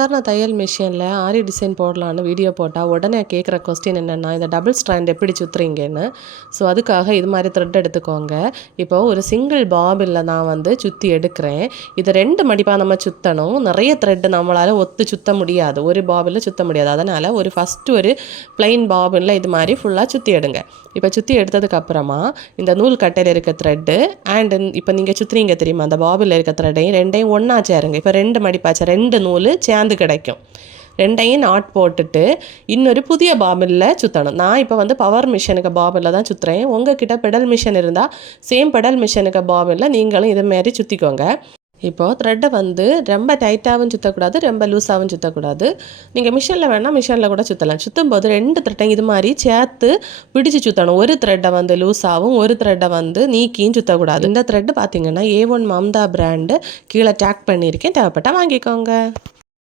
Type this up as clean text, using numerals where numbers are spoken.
சாதாரண தையல் மிஷினில் ஆரி டிசைன் போடலான்னு வீடியோ போட்டால் உடனே கேட்குற கொஸ்டின் என்னென்னா இந்த டபுள் ஸ்ட்ராண்ட் எப்படி சுற்றுறீங்கன்னு. ஸோ அதுக்காக இது மாதிரி த்ரெட் எடுத்துக்கோங்க. இப்போது ஒரு சிங்கிள் பாபிளில் நான் வந்து சுற்றி எடுக்கிறேன். இது 2 மடிப்பாக நம்ம சுற்றணும். நிறைய த்ரெட்டு நம்மளால் ஒத்து சுற்ற முடியாது, ஒரு பாபிளில் சுற்ற முடியாது. அதனால் ஃபஸ்ட்டு ஒரு பிளைன் பாபிளில் இது மாதிரி ஃபுல்லாக சுற்றி எடுங்க. இப்போ சுற்றி எடுத்ததுக்கப்புறமா இந்த நூல் கட்டையில் இருக்க த்ரெட்டு அண்ட் இப்போ நீங்கள் சுற்றுறீங்க தெரியுமா, அந்த பாபிளில் இருக்க த்ரெட்டையும் 2ஐயும் ஒன்றா சேருங்க. இப்போ 2 மடிப்பாச்சு, 2 நூல் சேர்ந்து கிடைக்கும். 2ஐயும் நாட் போட்டுட்டு இன்னொரு புதிய பாபிளில் சுற்றணும். நான் இப்போ வந்து பவர் மிஷினுக்கு பாபிளில் தான் சுற்றுறேன். உங்ககிட்ட பெடல் மிஷின் இருந்தால் சேம் பெடல் மிஷினுக்கு பாபிளில் நீங்களும் இதுமாரி சுற்றிக்கோங்க. இப்போது த்ரெட்டை வந்து ரொம்ப டைட்டாகவும் சுற்றக்கூடாது, ரொம்ப லூஸாகவும் சுற்றக்கூடாது. நீங்கள் மிஷினில் வேணால் மிஷினில் கூட சுற்றலாம். சுற்றும்போது 2 த்ரெட்டையும் இது மாதிரி சேர்த்து பிடிச்சி சுற்றணும். ஒரு த்ரெட்டை வந்து லூஸாகவும் ஒரு த்ரெட்டை வந்து நீக்கியும் சுற்றக்கூடாது. இந்த த்ரெட்டு பார்த்தீங்கன்னா A1 மம்தா பிராண்டு கீழே டேக் பண்ணியிருக்கேன், தேவைப்பட்டால் வாங்கிக்கோங்க.